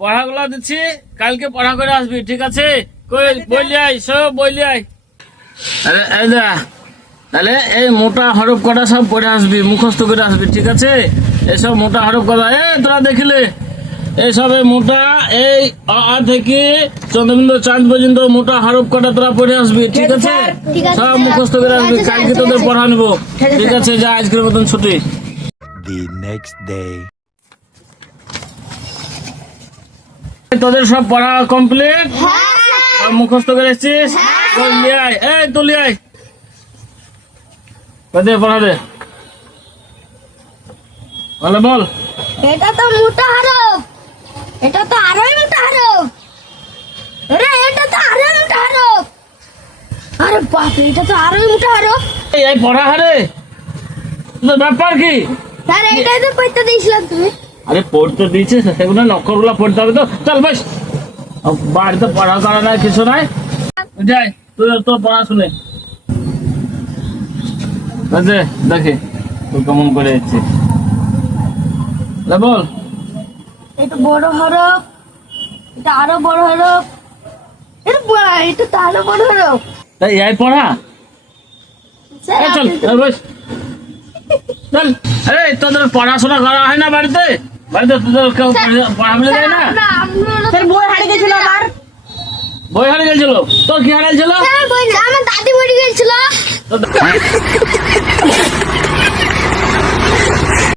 পড়াগুলো দিচ্ছি, কালকে পড়া করে আসবি, ঠিক আছে? কই বইলি আয়, সব বইলি আয়। আরে এই যা, তাহলে এই মোটা হরফ কটা সব পড়ে আসবি, মুখস্থ করে আসবি, ঠিক আছে? এইসব মোটা হরফ কটা তোরা দেখিলে এইসব মোটা, এই আ থেকে চন্দ্রবিন্দু চাঁদ পর্যন্ত মোটা হরফ কটা তোরা পড়ে আসবি, ঠিক আছে? সব মুখস্থ করে আসবি, কালকে তোদের পড়া নিবো, ঠিক আছে? যা, আজকের মতন ছুটি। The next day. তোদের সব পড়া কমপ্লিট, সব মুখস্থ করে এসছিস? লিয়ে আয়, এই তো লিয়ে আয়, পড়া দে, বলে বল। এটা তো মোটা হরফ, এটা তো আরোই মোটা হরফ, এটা তো আরোই মোটা হরফ। আরে বাপ, এটা তো আরোই মোটা হরফ। এই পড়া হারে তোর ব্যাপার কি? স্যার এটাই তো পড়তে দিয়েছিলাম তুমি। আরে পড়তে দিয়েছিস, সেগুলো অক্ষরগুলো পড়তে হবে তো। চল বেশ, বাড়িতে পড়া করা নাই, কিছু নাই, যাই তোর পড়া শুনে দেখি তুই কেমন করে যাচ্ছি। বল। এটা বড় হরফ, এটা আরো বড় হরফ, এটা তো আরো বড় হরফ। তাই এই পড়া, স্যার চল বেশ চল। আরে তোদের পড়াশোনা করা হয় না বাড়িতে? বাড়িতে তোদের কেউ পড়াবলে যায় না? স্যার বই হারিয়ে গেছিল আমার। বই হারিয়ে গেছিল? তোর কি হারিয়েছিল? আমার দাদি মরে গেছিল।